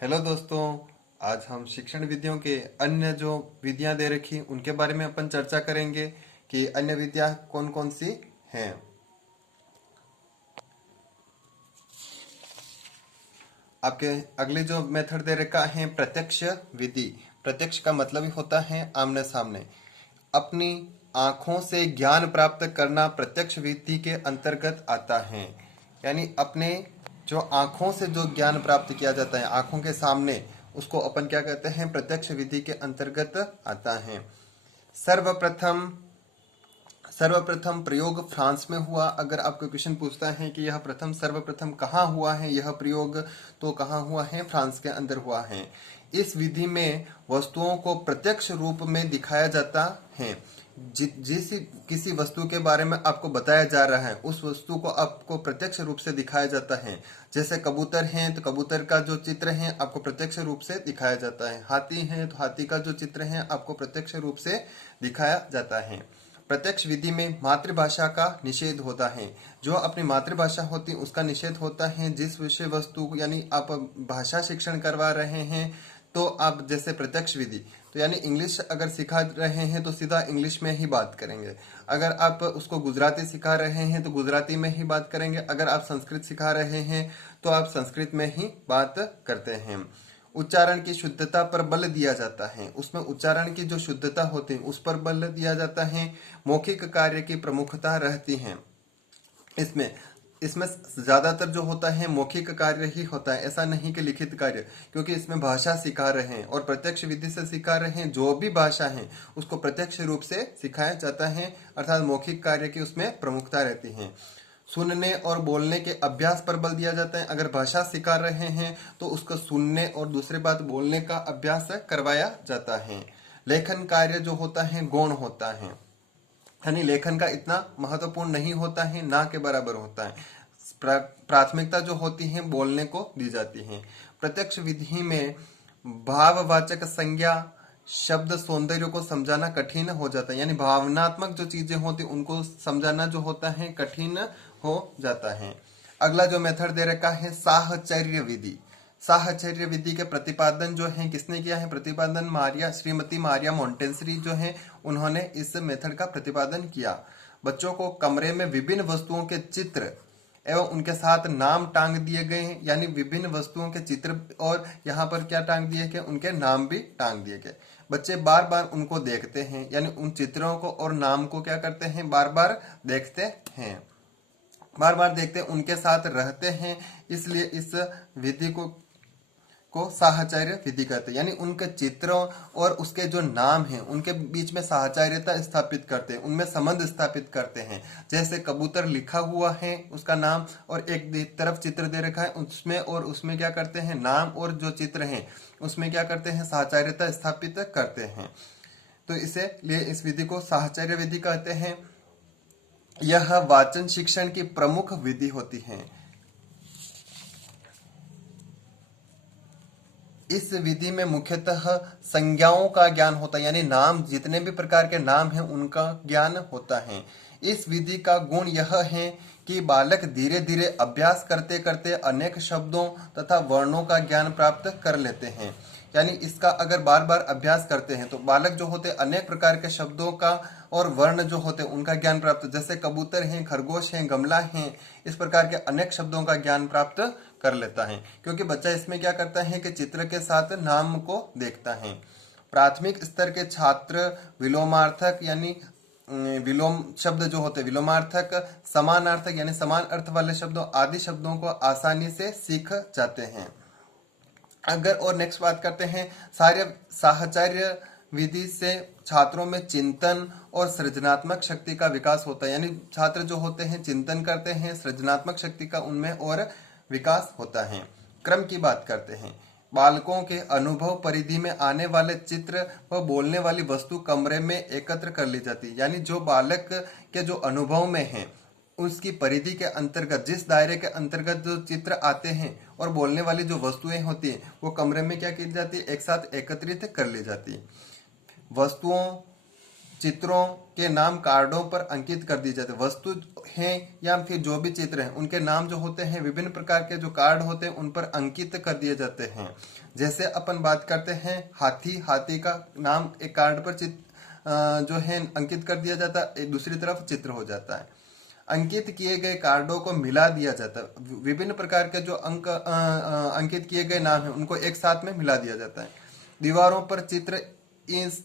Hello दोस्तों। आज हम शिक्षण विधियों के अन्य जो विधियां दे रखी उनके बारे में अपन चर्चा करेंगे कि अन्य विधियां कौन कौन सी हैं। आपके अगले जो मेथड दे रखा है प्रत्यक्ष विधि। प्रत्यक्ष का मतलब ही होता है आमने सामने। अपनी आंखों से ज्ञान प्राप्त करना प्रत्यक्ष विधि के अंतर्गत आता है। यानी अपने जो आंखों से जो ज्ञान प्राप्त किया जाता है आंखों के सामने, उसको अपन क्या कहते हैं, प्रत्यक्ष विधि के अंतर्गत आता है। सर्वप्रथम सर्वप्रथम प्रयोग फ्रांस में हुआ। अगर आपको क्वेश्चन पूछता है कि यह सर्वप्रथम कहाँ हुआ है यह प्रयोग, तो कहाँ हुआ है, फ्रांस के अंदर हुआ है। इस विधि में वस्तुओं को प्रत्यक्ष रूप में दिखाया जाता है। जिस किसी वस्तु के बारे में आपको बताया जा रहा है उस वस्तु को आपको प्रत्यक्ष रूप से दिखाया जाता है। जैसे कबूतर हैं तो कबूतर का जो चित्र है आपको प्रत्यक्ष रूप से दिखाया जाता है। हाथी है तो हाथी का जो चित्र है आपको प्रत्यक्ष रूप से दिखाया जाता है। प्रत्यक्ष विधि में मातृभाषा का निषेध होता है। जो अपनी मातृभाषा होती है उसका निषेध होता है। जिस विषय वस्तु यानी आप भाषा शिक्षण करवा रहे हैं तो आप जैसे प्रत्यक्ष विधि तो यानी इंग्लिश अगर सिखा रहे हैं तो सीधा इंग्लिश में ही बात करेंगे। अगर आप उसको गुजराती सिखा रहे हैं तो गुजराती में ही बात करेंगे। अगर आप संस्कृत सिखा रहे हैं तो आप संस्कृत में ही बात करते हैं। उच्चारण की शुद्धता पर बल दिया जाता है। उसमें उच्चारण की जो शुद्धता होती है उस पर बल दिया जाता है। मौखिक कार्य की प्रमुखता रहती है। इसमें इसमें ज्यादातर जो होता है मौखिक कार्य ही होता है, ऐसा नहीं कि लिखित कार्य, क्योंकि इसमें भाषा सिखा रहे हैं और प्रत्यक्ष विधि से सिखा रहे हैं। जो भी भाषा है उसको प्रत्यक्ष रूप से सिखाया जाता है, अर्थात मौखिक कार्य की उसमें प्रमुखता रहती है। सुनने और बोलने के अभ्यास पर बल दिया जाता है। अगर भाषा सिखा रहे हैं तो उसको सुनने और दूसरी बात बोलने का अभ्यास करवाया जाता है। लेखन कार्य जो होता है गौण होता है, यानी लेखन का इतना महत्वपूर्ण नहीं होता है, ना के बराबर होता है। प्राथमिकता जो होती है बोलने को दी जाती है। प्रत्यक्ष विधि में भाववाचक संज्ञा शब्द सौंदर्य को समझाना कठिन हो जाता है। यानी भावनात्मक जो चीजें होती उनको समझाना जो होता है कठिन हो जाता है। अगला जो मेथड दे रखा है साहचर्य विधि। साहचर्य विधि के प्रतिपादन जो है किसने किया है, प्रतिपादन श्रीमती मारिया मोंटेसरी जो है उन्होंने इस मेथड का प्रतिपादन किया। बच्चों को कमरे में विभिन्न वस्तुओं के चित्र एवं उनके साथ नाम टांग दिए गए हैं। यानी विभिन्न वस्तुओं के चित्र और यहाँ पर क्या टांग दिए गए, उनके नाम भी टांग दिए गए। बच्चे बार बार उनको देखते हैं, यानी उन चित्रों को और नाम को क्या करते हैं, बार बार देखते हैं, बार बार देखते उनके साथ रहते हैं। इसलिए इस विधि को साहचर्य विधि कहते हैं। यानी उनके चित्रों और उसके जो नाम हैं उनके बीच में साहचर्यता स्थापित करते हैं, उनमें संबंध स्थापित करते हैं। जैसे कबूतर लिखा हुआ है उसका नाम और एक तरफ चित्र दे रखा है उसमें, और उसमें क्या करते हैं, नाम और जो चित्र हैं उसमें क्या करते हैं, साहचर्यता स्थापित करते हैं। तो इसे लिए इस विधि को साहचर्य विधि कहते हैं। यह वाचन शिक्षण की प्रमुख विधि होती है। इस विधि में मुख्यतः संज्ञाओं का ज्ञान होता है, यानी नाम, जितने भी प्रकार के नाम हैं उनका ज्ञान होता है। इस विधि का गुण यह है कि बालक धीरे धीरे अभ्यास करते करते अनेक शब्दों तथा वर्णों का ज्ञान प्राप्त कर लेते हैं। यानी इसका अगर बार बार अभ्यास करते हैं तो बालक जो होते अनेक प्रकार के शब्दों का और वर्ण जो होते उनका ज्ञान प्राप्त, जैसे कबूतर हैं, खरगोश हैं, गमला हैं, इस प्रकार के अनेक शब्दों का ज्ञान प्राप्त कर लेता है। क्योंकि बच्चा इसमें क्या करता है कि चित्र के साथ नाम को देखता है। प्राथमिक स्तर के छात्र विलोमार्थक यानी विलोम शब्द जो होते विलोमार्थक, समानार्थक यानी समान अर्थ वाले शब्दों आदि शब्दों को आसानी से सीख जाते हैं। अगर और नेक्स्ट बात करते हैं साहचर्य विधि से छात्रों में चिंतन और सृजनात्मक शक्ति का विकास होता है। यानी छात्र जो होते हैं चिंतन करते हैं, सृजनात्मक शक्ति का उनमें और विकास होता है। क्रम की बात करते हैं। बालकों के अनुभव परिधि में आने वाले चित्र व बोलने वाली वस्तु कमरे में एकत्र कर ली जाती है। यानी जो बालक के जो अनुभव में है उसकी परिधि के अंतर्गत, जिस दायरे के अंतर्गत जो चित्र आते हैं और बोलने वाली जो वस्तुएं होती हैं वो कमरे में क्या की जाती है, एक साथ एकत्रित कर ली जाती है। वस्तुओं चित्रों के नाम कार्डों पर अंकित कर दिए जाते हैं। वस्तु हैं या फिर जो भी चित्र हैं उनके नाम जो होते हैं विभिन्न प्रकार के जो कार्ड होते हैं उन पर अंकित कर दिए जाते हैं। जैसे अपन बात करते हैं हाथी, हाथी का नाम एक कार्ड पर जो है अंकित कर दिया जाता है, एक दूसरी तरफ चित्र हो जाता है। अंकित किए गए कार्डों को मिला दिया जाता है। विभिन्न प्रकार के जो अंकित किए गए नाम हैं उनको एक साथ में मिला दिया जाता है। दीवारों पर चित्र इस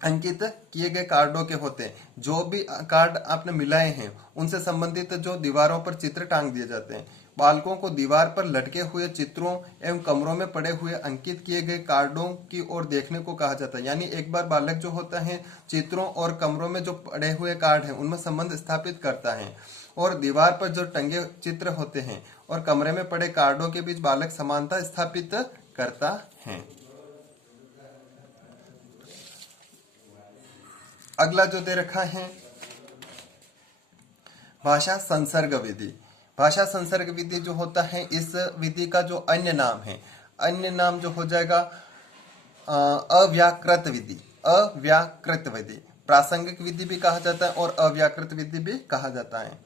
अंकित किए गए कार्डों के होते हैं। जो भी कार्ड आपने मिलाए हैं उनसे संबंधित जो दीवारों पर चित्र टांग दिए जाते हैं। बालकों को दीवार पर लटके हुए चित्रों एवं कमरों में पड़े हुए अंकित किए गए कार्डों की ओर देखने को कहा जाता है। यानी एक बार बालक जो होता है चित्रों और कमरों में जो पड़े हुए कार्ड हैं उनमें संबंध स्थापित करता है, और दीवार पर जो टंगे चित्र होते हैं और कमरे में पड़े कार्डों के बीच बालक समानता स्थापित करता है। अगला जो दे रखा है भाषा संसर्ग विधि। भाषा संसर्ग विधि जो होता है इस विधि का जो अन्य नाम है, अन्य नाम जो हो जाएगा अव्याकृत विधि। अव्याकृत विधि प्रासंगिक विधि भी कहा जाता है और अव्याकृत विधि भी कहा जाता है।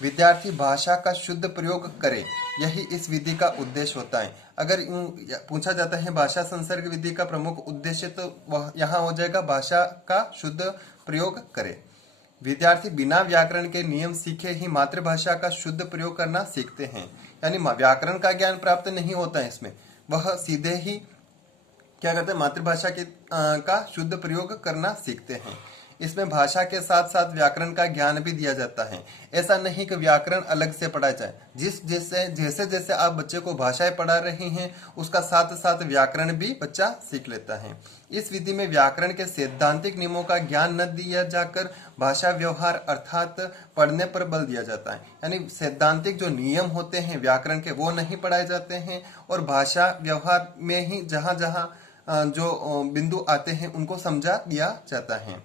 विद्यार्थी भाषा का शुद्ध प्रयोग करे, यही इस विधि का उद्देश्य होता है। अगर पूछा जाता है भाषा संसर्ग विधि का प्रमुख उद्देश्य, तो वह यहाँ हो जाएगा भाषा का शुद्ध प्रयोग करे। विद्यार्थी बिना व्याकरण के नियम सीखे ही मातृभाषा का शुद्ध प्रयोग करना सीखते हैं। यानी व्याकरण का ज्ञान प्राप्त नहीं होता है इसमें, वह सीधे ही क्या करते हैं मातृभाषा के का शुद्ध प्रयोग करना सीखते हैं। इसमें भाषा के साथ साथ व्याकरण का ज्ञान भी दिया जाता है। ऐसा नहीं कि व्याकरण अलग से पढ़ा जाए। जैसे जैसे आप बच्चे को भाषाएं पढ़ा रहे हैं उसका साथ साथ व्याकरण भी बच्चा सीख लेता है। इस विधि में व्याकरण के सैद्धांतिक नियमों का ज्ञान न दिया जाकर भाषा व्यवहार अर्थात पढ़ने पर बल दिया जाता है। यानी सैद्धांतिक जो नियम होते हैं व्याकरण के वो नहीं पढ़ाए जाते हैं, और भाषा व्यवहार में ही जहाँ जहाँ जो बिंदु आते हैं उनको समझा दिया जाता है।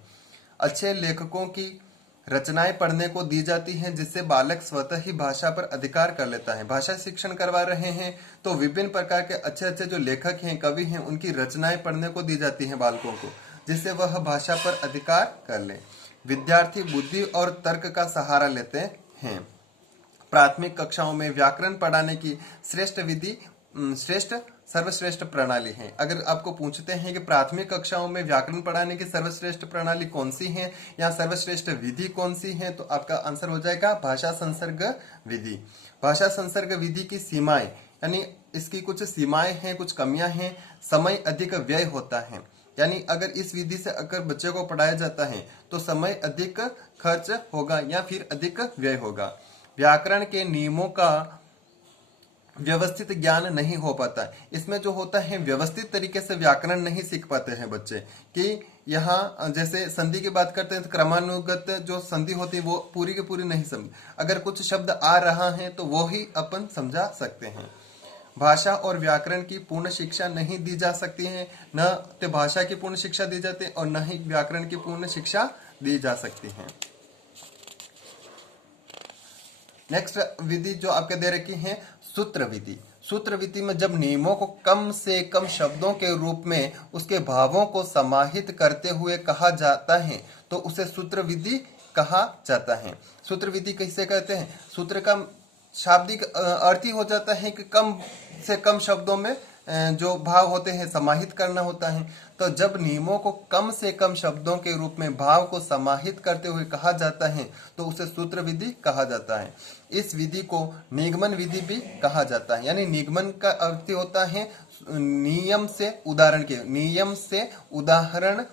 अच्छे लेखकों की रचनाएं पढ़ने को दी जाती हैं, जिससे बालक स्वतः ही भाषा पर अधिकार कर लेता है। भाषा शिक्षण करवा रहे हैं तो विभिन्न प्रकार के अच्छे अच्छे जो लेखक हैं, कवि हैं, उनकी रचनाएं पढ़ने को दी जाती हैं बालकों को, जिससे वह भाषा पर अधिकार कर ले। विद्यार्थी बुद्धि और तर्क का सहारा लेते हैं। प्राथमिक कक्षाओं में व्याकरण पढ़ाने की श्रेष्ठ विधि सर्वश्रेष्ठ प्रणाली है। अगर आपको पूछते हैं कि प्राथमिक कक्षाओं में व्याकरण पढ़ाने की सर्वश्रेष्ठ प्रणाली कौन सी है या सर्वश्रेष्ठ विधि कौन सी है, तो आपका आंसर हो जाएगा भाषा संसर्ग विधि। भाषा संसर्ग विधि की सीमाएं, यानी इसकी कुछ सीमाएं हैं, कुछ कमियां हैं। समय अधिक व्यय होता है, यानी अगर इस विधि से अगर बच्चे को पढ़ाया जाता है तो समय अधिक खर्च होगा या फिर अधिक व्यय होगा। व्याकरण के नियमों का व्यवस्थित ज्ञान नहीं हो पाता। इसमें जो होता है व्यवस्थित तरीके से व्याकरण नहीं सीख पाते हैं बच्चे, कि यहाँ जैसे संधि की बात करते हैं तो क्रमानुगत जो संधि होती है वो पूरी की पूरी नहीं समझ। अगर कुछ शब्द आ रहा है तो वो ही अपन समझा सकते हैं। भाषा और व्याकरण की पूर्ण शिक्षा नहीं दी जा सकती है, न तो भाषा की पूर्ण शिक्षा दी जाती है और न ही व्याकरण की पूर्ण शिक्षा दी जा सकती है। नेक्स्ट विधि जो आपके दे रखी है सूत्र विधि। सूत्र विधि में जब नियमों को कम से कम शब्दों के रूप में उसके भावों को समाहित करते हुए कहा जाता है तो उसे सूत्र विधि कहा जाता है। सूत्र विधि किसे कहते हैं? सूत्र का शाब्दिक अर्थ ही हो जाता है कि कम से कम शब्दों में जो भाव होते हैं समाहित करना होता है। तो जब नियमों को कम से कम शब्दों के रूप में भाव को समाहित करते हुए कहा जाता है तो उसे सूत्र विधि कहा जाता है। इस विधि को निगमन विधि भी कहा जाता है। यानी निगमन का अर्थ होता है नियम से उदाहरण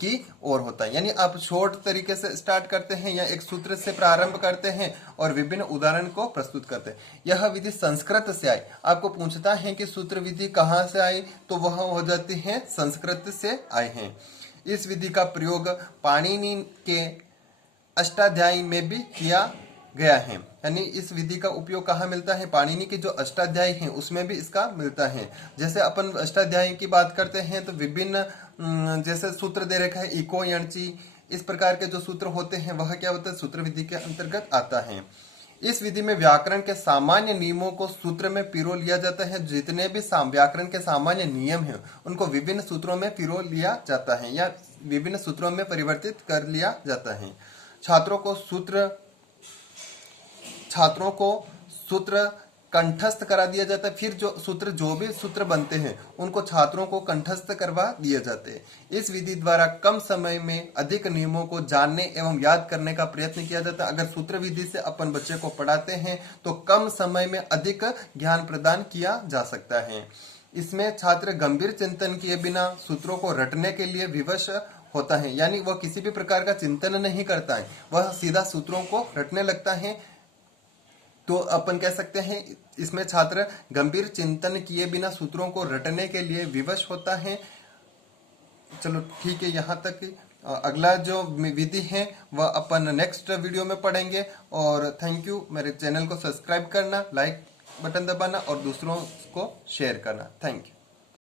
की ओर होता है। यानी आप शॉर्ट तरीके से स्टार्ट करते हैं या एक सूत्र से प्रारंभ करते हैं और विभिन्न उदाहरण को प्रस्तुत करते हैं। यह विधि संस्कृत से आई। आपको पूछता है कि सूत्र विधि कहाँ से आई, तो वह हो जाती है संस्कृत से आए हैं। इस विधि का प्रयोग पाणिनि के अष्टाध्यायी में भी किया गया है। यानी इस विधि का उपयोग कहाँ मिलता है? पाणिनि के जो अष्टाध्यायी हैं उसमें भी इसका मिलता है। जैसे अपन अष्टाध्यायी की बात करते हैं तो विभिन्न जैसे सूत्र दे रखा है इको यणची, इस प्रकार के जो सूत्र होते हैं वह क्या होता है? सूत्र विधि के अंतर्गत आता है। इस विधि में व्याकरण के सामान्य नियमों को सूत्र में पिरो लिया जाता है। जितने भी व्याकरण के सामान्य नियम हैं उनको विभिन्न सूत्रों में पिरो लिया जाता है या विभिन्न सूत्रों में परिवर्तित कर लिया जाता है। छात्रों को सूत्र कंठस्थ करा दिया जाता है। फिर जो भी सूत्र बनते हैं उनको छात्रों को कंठस्थ करवा दिए जाते हैं। इस विधि द्वारा कम समय में अधिक नियमों को जानने एवं याद करने का प्रयत्न किया जाता है। अगर सूत्र विधि से अपन बच्चे को पढ़ाते हैं तो कम समय में अधिक ज्ञान प्रदान किया जा सकता है। इसमें छात्र गंभीर चिंतन किए बिना सूत्रों को रटने के लिए विवश होता है, यानी वह किसी भी प्रकार का चिंतन नहीं करता है, वह सीधा सूत्रों को रटने लगता है। तो अपन कह सकते हैं इसमें छात्र गंभीर चिंतन किए बिना सूत्रों को रटने के लिए विवश होता है। चलो ठीक है, यहाँ तक। अगला जो विधि है वह अपन नेक्स्ट वीडियो में पढ़ेंगे। और थैंक यू। मेरे चैनल को सब्सक्राइब करना, लाइक बटन दबाना और दूसरों को शेयर करना। Thank you.